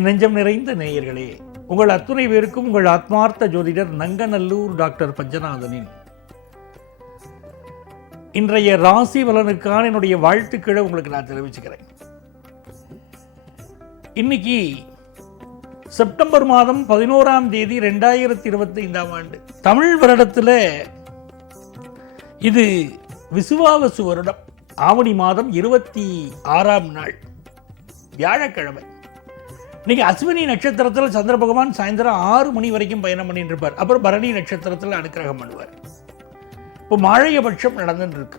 என் நெஞ்சம் நிறைந்த நேயர்களே உங்கள் அத்துணை பேருக்கும் உங்கள் ஆத்மார்த்த ஜோதிடர் நங்கநல்லூர் டாக்டர் பஞ்சநாதனின். இன்றைய ராசி பலனுக்கான என்னுடைய வாழ்த்துக்களை உங்களுக்கு நான் தெரிவிச்சுக்கிறேன். இன்னைக்கு செப்டம்பர் மாதம் பதினோராம் தேதி ரெண்டாயிரத்தி இருபத்தி ஐந்தாம் ஆண்டு. தமிழ் வருடத்தில் இது விசுவாவசு வருடம். ஆவணி மாதம் இருபத்தி ஆறாம் நாள். வியாழக்கிழமை. இன்னைக்கு அஸ்வினி நட்சத்திரத்தில் சந்திர பகவான் சாயந்தரம் ஆறு மணி வரைக்கும் பயணம் பண்ணிட்டு இருப்பார் அப்புறம் பரணி நட்சத்திரத்தில் அனுக்கிரகம் பண்ணுவார். இப்போ மாழையபட்சம் நடந்துட்டு இருக்கு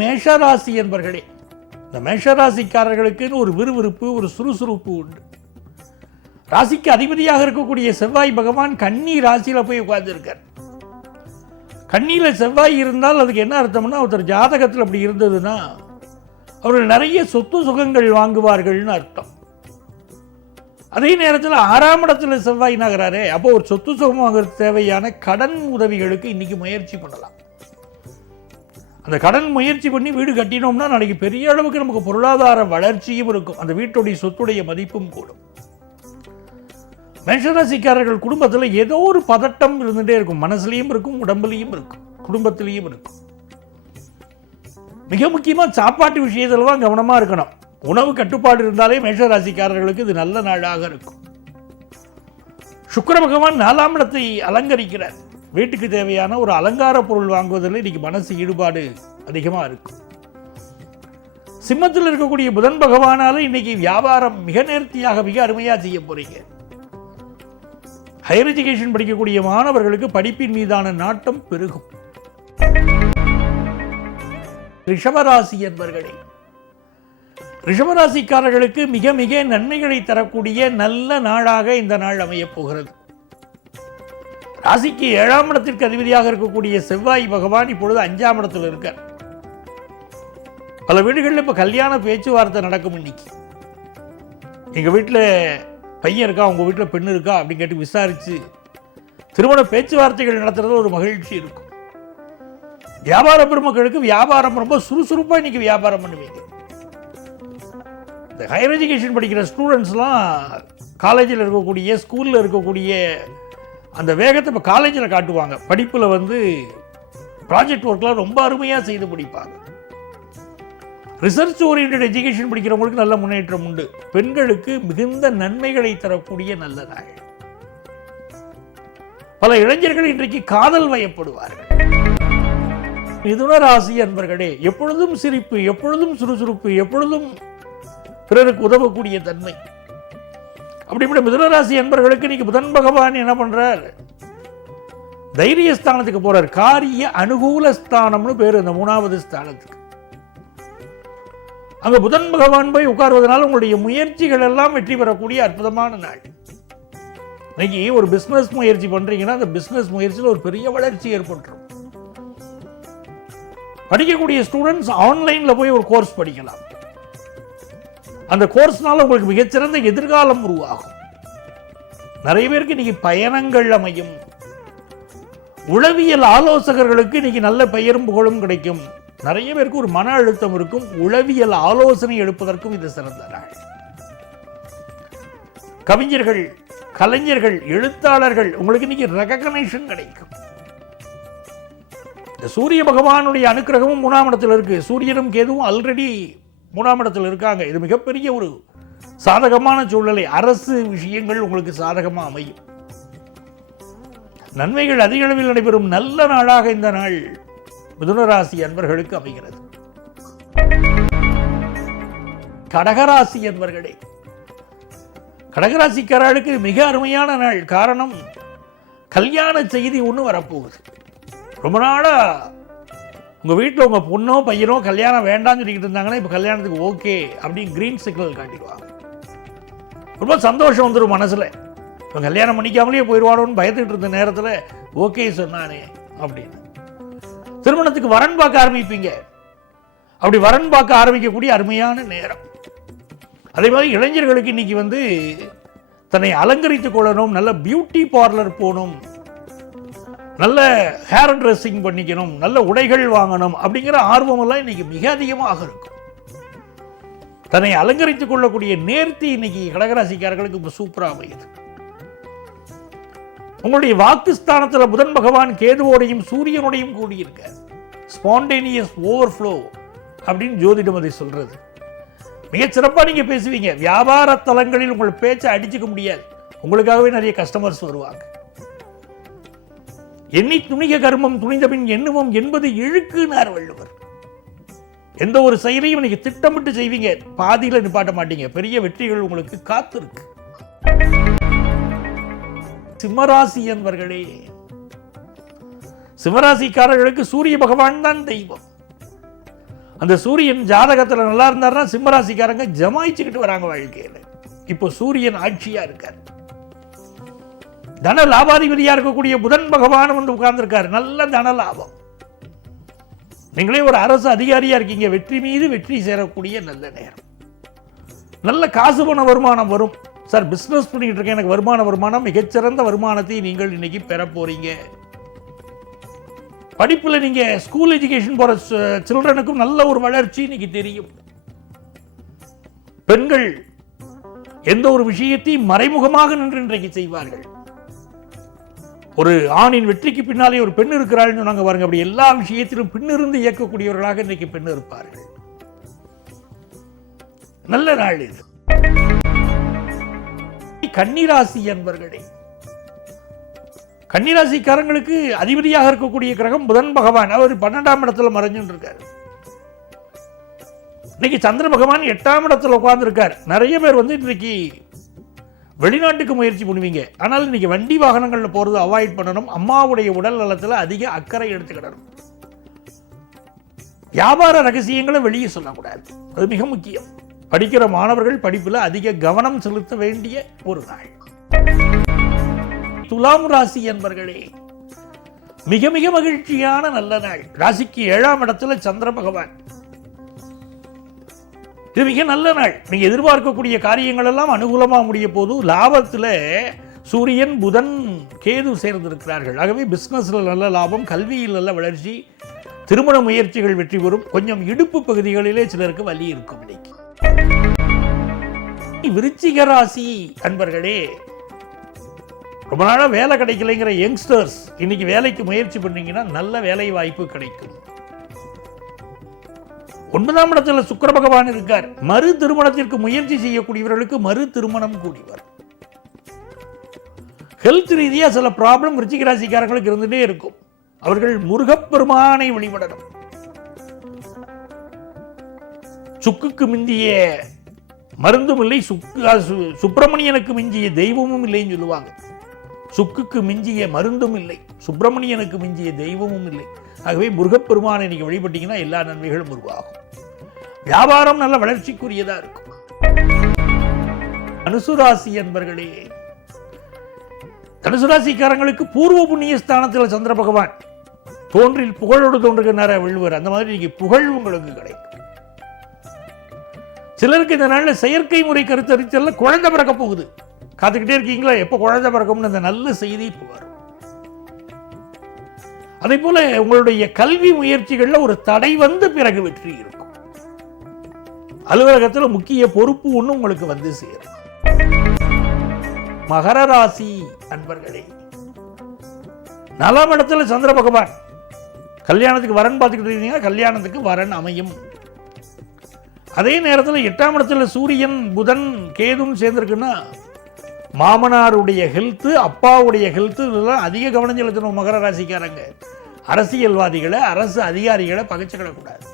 மேஷராசி என்பர்களே இந்த மேஷராசிக்காரர்களுக்குன்னு ஒரு விறுவிறுப்பு ஒரு சுறுசுறுப்பு உண்டு. ராசிக்கு அதிபதியாக இருக்கக்கூடிய செவ்வாய் பகவான் கன்னி ராசியில் போய் உட்கார்ந்துருக்கார். கண்ணியில் செவ்வாய் இருந்தால் அதுக்கு என்ன அர்த்தம்னா ஒருத்தர் ஜாதகத்தில் அப்படி இருந்ததுன்னா அவர்கள் நிறைய சொத்து சுகங்கள் வாங்குவார்கள்னு அர்த்தம். அதே நேரத்தில் ஆறாம் இடத்துல செவ்வாய் நகராரே அப்போ ஒரு சொத்து சுகம் வாங்குறது தேவையான கடன் உதவிகளுக்கு இன்னைக்கு முயற்சி பண்ணலாம். அந்த கடன் முயற்சி பண்ணி வீடு கட்டினோம்னா நாளைக்கு பெரிய அளவுக்கு நமக்கு பொருளாதார வளர்ச்சியும் இருக்கும். அந்த வீட்டுடைய சொத்துடைய மதிப்பும் கூடும். மேஷராசிக்காரர்கள் குடும்பத்தில் ஏதோ ஒரு பதட்டம் இருந்துகிட்டே இருக்கும். மனசுலையும் இருக்கும் உடம்புலையும் இருக்கும் குடும்பத்திலையும் இருக்கும். மிக முக்கியமாக சாப்பாட்டு விஷயத்தில் தான் கவனமாக இருக்கணும். உணவு கட்டுப்பாடு இருந்தாலே மேஷராசிக்காரர்களுக்கு இது நல்ல நாளாக இருக்கும். சுக்கர பகவான் நாலாம் இடத்தை அலங்கரிக்கிறார். வீட்டுக்கு தேவையான ஒரு அலங்கார பொருள் வாங்குவதில் இன்னைக்கு மனசு ஈடுபாடு அதிகமாக இருக்கும். சிம்மத்தில் இருக்கக்கூடிய புதன் பகவானால் இன்னைக்கு வியாபாரம் மிக நேர்த்தியாக மிக அருமையாக செய்ய போறீங்க. ஹையர் எஜுகேஷன் படிக்கக்கூடிய மாணவர்களுக்கு படிப்பின் மீதான நாட்டம் பெருகும். ரிஷபராசி என்பர்களே ரிஷபராசிக்காரர்களுக்கு மிக மிக நன்மைகளை தரக்கூடிய நல்ல நாளாக இந்த நாள் அமையப் போகிறது. ராசிக்கு ஏழாம் இடத்திற்கு அதிபதியாக இருக்கக்கூடிய செவ்வாய் பகவான் இப்பொழுது அஞ்சாம் இடத்தில் இருக்கார். பல வீடுகளில் இப்போ கல்யாண பேச்சுவார்த்தை நடக்கும் இன்னைக்கு. எங்கள் வீட்டில் பையன் இருக்கா உங்கள் வீட்டில் பெண் இருக்கா அப்படின்னு கேட்டு விசாரித்து திருமண பேச்சுவார்த்தைகள் நடத்துறது ஒரு மகிழ்ச்சி இருக்கும். வியாபார பெருமக்களுக்கு வியாபாரம் ரொம்ப சுறுசுறுப்பாக இன்னைக்கு வியாபாரம் பண்ணுவீங்க. இந்த ஹையர் எஜுகேஷன் படிக்கிற ஸ்டூடெண்ட்ஸ்லாம் காலேஜில் இருக்கக்கூடிய ஸ்கூலில் இருக்கக்கூடிய அந்த வேகத்தை இப்போ காலேஜில் காட்டுவாங்க. படிப்பில் வந்து ப்ராஜெக்ட் ஒர்க்லாம் ரொம்ப அருமையாக செய்து முடிப்பாங்க. ரிசர்ச் ஓரியன்ட் எஜுகேஷன் படிக்கிறவங்களுக்கு நல்ல முன்னேற்றம் உண்டு. பெண்களுக்கு மிகுந்த நன்மைகளை தரக்கூடிய நல்ல நாள் பல இளைஞர்கள் இன்றைக்கு காதல் வயப்படுவார்கள். மிதுன ராசி அன்பர்களே எப்பொழுதும் சிரிப்பு எப்பொழுதும் சுறுசுறுப்பு எப்பொழுதும் பிறருக்கு உதவக்கூடிய தன்மை. அப்படிப்பட்ட மிதுனராசி என்பர்களுக்கு இன்னைக்கு புதன் பகவான் என்ன பண்றார்? தைரியஸ்தானத்துக்கு போறார். காரிய அனுகூல ஸ்தானம்னு பேர் இந்த மூணாவது ஸ்தானத்துக்கு. அங்க புதன் பகவான் போய் உட்கார்வதனால உங்களுடைய முயற்சிகள் எல்லாம் வெற்றி பெறக்கூடிய அற்புதமான நாள். இன்னைக்கு ஒரு பிசினஸ் முயற்சி பண்றீங்கன்னா அந்த பிசினஸ் முயற்சியில் ஒரு பெரிய வளர்ச்சி ஏற்பட்டுரும். படிக்கக்கூடிய ஸ்டூடெண்ட்ஸ் ஆன்லைன்ல போய் ஒரு கோர்ஸ் படிக்கலாம். அந்த கோர்ஸ்னால உங்களுக்கு மிகச்சிறந்த எதிர்காலம் உருவாகும். நிறைய பேருக்கு இன்னைக்கு பயணங்கள் அமையும். உளவியல் ஆலோசகர்களுக்கு இன்னைக்கு நல்ல பெயரும் புகழும் கிடைக்கும். நிறைய பேருக்கு ஒரு மன அழுத்தம் இருக்கும். உளவியல் ஆலோசனை எடுப்பதற்கும் இது சிறந்த நாள். கவிஞர்கள் கலைஞர்கள் எழுத்தாளர்கள் உங்களுக்கு இன்னைக்கு ரெகக்னேஷன் கிடைக்கும். இந்த சூரிய பகவானுடைய அனுக்கிரகமும் மூணாம் இடத்துல இருக்கு. சூரியனும் கேதுவும் ஆல்ரெடி மூணாம் இடத்துல இருக்காங்க. இது மிகப்பெரிய ஒரு சாதகமான சூழ்நிலை. அரசு விஷயங்கள் உங்களுக்கு சாதகமாக அமையும். நன்மைகள் அதிக அளவில் நடைபெறும். நல்ல நாளாக இந்த நாள் மிதுனராசி அன்பர்களுக்கு அமைகிறது. கடகராசி அன்பர்களே கடகராசிக்காரர்களுக்கு மிக அருமையான நாள். காரணம் கல்யாண செய்தி ஒன்று வரப்போகுது. ரொம்ப நாளாக உங்கள் வீட்டில் உங்கள் பொண்ணோ பையனோ கல்யாணம் வேண்டாம்னு சொல்லிக்கிட்டு இருந்தாங்கன்னா இப்போ கல்யாணத்துக்கு ஓகே அப்படின்னு க்ரீன் சிக்னல் காட்டிடுவாங்க ரொம்ப சந்தோஷம் வந்துடும் மனசில். இப்போ கல்யாணம் பண்ணிக்காமலேயே போயிடுவானோன்னு பயந்துகிட்டு இருந்த நேரத்தில் ஓகே சொன்னானே அப்படின்னு. திருமணத்துக்கு வரன் பார்க்க ஆரம்பிப்பீங்க. அப்படி வரன் பார்க்க ஆரம்பிக்கக்கூடிய அருமையான நேரம். அதே மாதிரி இளைஞர்களுக்கு இன்னைக்கு வந்து தன்னை அலங்கரித்துக் கொள்ளணும் நல்ல பியூட்டி பார்லர் போகணும் நல்ல ஹேர் ட்ரெஸ்ஸிங் பண்ணிக்கணும் நல்ல உடைகள் வாங்கணும் அப்படிங்கிற ஆர்வமெல்லாம் இன்னைக்கு மிக அதிகமாக இருக்கும். தன்னை அலங்கரித்துக் கொள்ளக்கூடிய நேர்த்தி இன்னைக்கு கடகராசிக்காரர்களுக்கு இப்போ சூப்பராக அமையுது. உங்களுடைய வாக்குஸ்தானத்துல புதன் பகவான் கேதுவோடையும் சூரியனோடையும் கூடியிருக்க ஸ்பான்டேனியஸ் ஓவர்ஃப்ளோ அப்படின்னு ஜோதிடம் அதை சொல்றது. மிகச்சிறப்பாக நீங்கள் நீங்க பேசுவீங்க. வியாபார தலங்களில் உங்கள் பேச்சை அடிச்சுக்க முடியாது. உங்களுக்காகவே நிறைய கஸ்டமர்ஸ் வருவாங்க. எண்ணி துணிக கர்மம் துணிந்தபின் எண்ணுவோம் என்பது இழுக்குனார் வள்ளுவர். எந்த ஒரு செயலையும் நீங்க திட்டமிட்டு செய்வீங்க. பாதியில் நிப்பாட்ட மாட்டீங்க. பெரிய வெற்றிகள் உங்களுக்கு காத்திருக்கு. சிம்மராசி என்பர்களே சிம்மராசிக்காரர்களுக்கு சூரிய பகவான் தான் தெய்வம். அந்த சூரியன் ஜாதகத்துல நல்லா இருந்தார்னா சிம்மராசிக்காரங்க ஜமாயிச்சுக்கிட்டு வராங்க வாழ்க்கையில். இப்போ சூரியன் ஆட்சியா இருக்கார். தன லாபாதிபதியா இருக்கக்கூடிய புதன் பகவான் வந்து உட்கார்ந்துருக்காரு. நல்ல தன லாபம். நீங்களே ஒரு அரசு அதிகாரியா இருக்கீங்க. வெற்றி மீது வெற்றி சேரக்கூடிய நல்ல நேரம். நல்ல காசு பண வருமானம் வரும். சார் பிஸ்னஸ் பண்ணிட்டு இருக்கேன். எனக்கு வருமான வருமானம் மிகச்சிறந்த வருமானத்தை நீங்கள் இன்னைக்கு பெற போறீங்க. படிப்புல நீங்க ஸ்கூல் எஜுகேஷன் போற சில்ட்ரனுக்கும் நல்ல ஒரு வளர்ச்சி இன்னைக்கு தெரியும். பெண்கள் எந்த ஒரு விஷயத்தையும் மறைமுகமாக நின்று இன்றைக்கு செய்வார்கள். ஒரு ஆணின் வெற்றிக்கு பின்னாலே ஒரு பெண் இருக்கிறாள்னு சொன்னாங்க பாருங்க. அப்படி எல்லா விஷயத்திலும் பின்னிருந்து இயக்கக்கூடியவர்களாக இன்னைக்கு பெண் இருப்பார்கள். நல்ல நாள் இது. கன்னிராசி என்பர்களே கன்னிராசிக்காரங்களுக்கு அதிபதியாக இருக்கக்கூடிய கிரகம் புதன் பகவான். அவர் பன்னெண்டாம் இடத்துல மறைஞ்சுட்டு இருக்காரு. இன்னைக்கு சந்திர பகவான் எட்டாம் இடத்துல உட்கார்ந்துருக்கார். நிறைய பேர் வந்து இன்னைக்கு வெளிநாட்டுக்கு முயற்சி பண்ணுவீங்க. ஆனால் நீங்க வண்டி வாகனங்களில் போகிறது அவாய்ட் பண்ணணும். அம்மாவுடைய உடல் நலத்தில் அதிக அக்கறை எடுத்துக்கிடணும். வியாபார ரகசியங்களை வெளியே சொல்லக்கூடாது. அது மிக முக்கியம். படிக்கிற மாணவர்கள் படிப்பில் அதிக கவனம் செலுத்த வேண்டிய ஒரு நாள். துலாம் ராசி என்பர்களே மிக மிக மகிழ்ச்சியான நல்ல நாள். ராசிக்கு ஏழாம் இடத்துல சந்திர பகவான். இது மிக நல்ல நாள். நீங்க எதிர்பார்க்கக்கூடிய காரியங்கள் எல்லாம் அனுகூலமா முடிய போது லாபத்துல சூரியன் புதன் கேது சேர்ந்திருக்கிறார்கள். ஆகவே பிசினஸ்ல நல்ல லாபம் கல்வியில் நல்ல வளர்ச்சி திருமண முயற்சிகள் வெற்றி பெறும். கொஞ்சம் இடுப்பு பகுதிகளிலே சிலருக்கு வலி இருக்கும் இன்னைக்கு. விருச்சிக ராசி அன்பர்களே ரொம்ப நாளாக வேலை கிடைக்கலைங்கிற யங்ஸ்டர்ஸ் இன்னைக்கு வேலைக்கு முயற்சி பண்ணீங்கன்னா நல்ல வேலை வாய்ப்பு கிடைக்கும். ஒன்பதாம் இடத்துல சுக்கிர பகவான் இருக்கார். மறு திருமணத்திற்கு முயற்சி செய்யக்கூடியவர்களுக்கு மறு திருமணம் கூடிவர் ஹெல்த் ரீதியா சில ப்ராப்ளம் விருச்சிக ராசிக்காரர்களுக்கு இருந்துட்டே இருக்கும். அவர்கள் முருகப்பெருமானை வழிபடணும். சுக்குக்கு மிந்திய மருந்தும் இல்லை சுக்கு சு- சுப்பிரமணியனுக்கு மிஞ்சிய தெய்வமும் இல்லைன்னு சொல்லுவாங்க. சுக்குக்கு மிஞ்சிய மருந்தும் இல்லை. சுப்பிரமணியனுக்கு மிஞ்சிய தெய்வமும் இல்லை. ஆகவே முருகப்பெருமானை நீங்கள் வழிபட்டீங்கன்னா எல்லா நன்மைகளும் உருவாகும். வியாபாரம் நல்ல வளர்ச்சிக்குரியதா இருக்கும். அனுசுராசி என்பர்களே தனுசுராசிக்காரங்களுக்கு பூர்வ புண்ணிய ஸ்தானத்தில் சந்திர பகவான். தோன்றில் புகழோடு தோன்றுகின்றார வெள்ளுவர். அந்த மாதிரி இன்னைக்கு புகழ் உங்களுக்கு கிடைக்கும். சிலருக்கு இந்த நாளில் செயற்கை முறை கருத்தரித்தல்ல குழந்தை பிறக்க போகுது. காத்துக்கிட்டே இருக்கீங்களா? எப்போ குழந்தை பிறக்கும்னு அந்த நல்ல செய்தி இப்போ வரும் அதே போல உங்களுடைய கல்வி முயற்சிகளில் ஒரு தடை வந்து பிறகு வெற்றி இருக்கும். அலுவலகத்தில் முக்கிய பொறுப்பு ஒன்று உங்களுக்கு வந்து சேரும். மகர ராசி அன்பர்களே நலம் இடத்துல சந்திர பகவான். கல்யாணத்துக்கு வரன் பார்த்துக்கிட்டு இருக்கீங்கன்னா கல்யாணத்துக்கு வரன் அமையும். அதே நேரத்தில் எட்டாம் இடத்துல சூரியன் புதன் கேதும் சேர்ந்துருக்குன்னா மாமனாருடைய ஹெல்த்து அப்பாவுடைய ஹெல்த்து இதெல்லாம் அதிக கவனம் செலுத்தணும் மகர ராசிக்காரங்க. அரசியல்வாதிகளை அரசு அதிகாரிகளை பகைச்சுக்கிடக்கூடாது.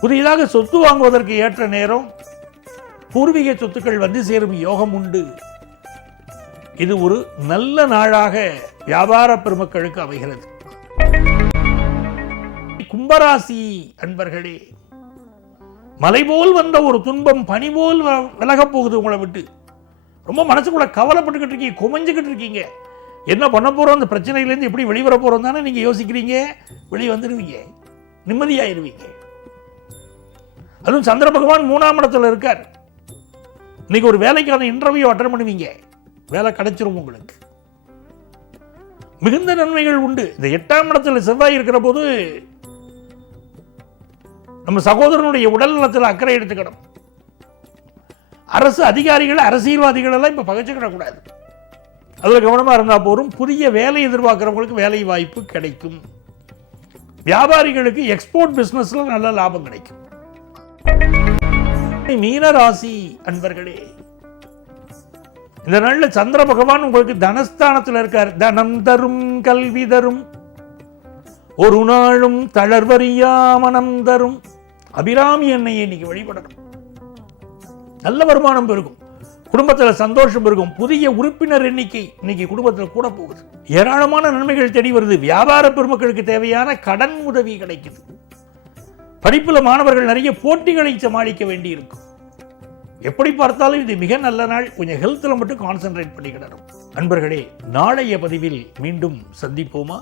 புதியதாக சொத்து வாங்குவதற்கு ஏற்ற நேரம் பூர்வீக சொத்துக்கள் வந்து சேரும் யோகம் உண்டு. இது ஒரு நல்ல நாளாக வியாபார பெருமக்களுக்கு அமைகிறது. கும்பராசி அன்பர்களே மலை போல் வந்த ஒரு துன்பம் பனி போல் வ- விலகப் போகுது உங்களை விட்டு. ரொம்ப மனசுக்குள்ள கவலைப்பட்டுக்கிட்டு இருக்கீங்க குமைஞ்சுக்கிட்டு இருக்கீங்க. என்ன பண்ண போறோம்? அந்த பிரச்சனையிலேருந்து எப்படி வெளிவர போறோம் தானே நீங்க யோசிக்கிறீங்க? வெளியே வந்துடுவீங்க. நிம்மதியாயிருவீங்க. அதுவும் சந்திர பகவான் மூணாம் இடத்துல இருக்கார். இன்னைக்கு ஒரு வேலைக்கான இன்டர்வியூ அட்டன் பண்ணுவீங்க. வேலை கிடைச்சிரும் உங்களுக்கு. மிகுந்த நன்மைகள் உண்டு. இந்த எட்டாம் இடத்துல செவ்வாய் இருக்கிற போது நம்ம சகோதரனுடைய உடல் நலத்தில் அக்கறை எடுத்துக்கணும். அரசு அதிகாரிகள் அரசியல்வாதிகள் எல்லாம் இப்போ பகச்சுக்கிடக்கூடாது. அதில் கவனமாக இருந்தால் போரும் புதிய வேலை எதிர்பார்க்குறவங்களுக்கு வேலை வாய்ப்பு கிடைக்கும். வியாபாரிகளுக்கு எக்ஸ்போர்ட் பிஸ்னஸில் நல்ல லாபம் கிடைக்கும். மீன ராசி அன்பர்களே இந்த நாளில் சந்திர பகவான் உங்களுக்கு தனஸ்தானத்தில் இருக்கார். தனம் தரும் கல்வி தரும். ஒரு நாளும் தளர்வறியா மனம் தரும். அபிராமி எண்ணெயை இன்னைக்கு வழிபடணும். நல்ல வருமானம் பெருகும். குடும்பத்தில் சந்தோஷம் இருக்கும் புதிய உறுப்பினர் எண்ணிக்கை இன்னைக்கு குடும்பத்தில் கூட போகுது. ஏராளமான நன்மைகள் தேடி வருது. வியாபார பெருமக்களுக்கு தேவையான கடன் உதவி கிடைக்குது. படிப்பில் மாணவர்கள் நிறைய போட்டிகளை சமாளிக்க வேண்டி இருக்கும் எப்படி பார்த்தாலும் இது மிக நல்ல நாள். கொஞ்சம் ஹெல்த்தில் மட்டும் கான்சென்ட்ரேட் பண்ணிக்கிடணும். நண்பர்களே நாளைய பதிவில் மீண்டும் சந்திப்போமா?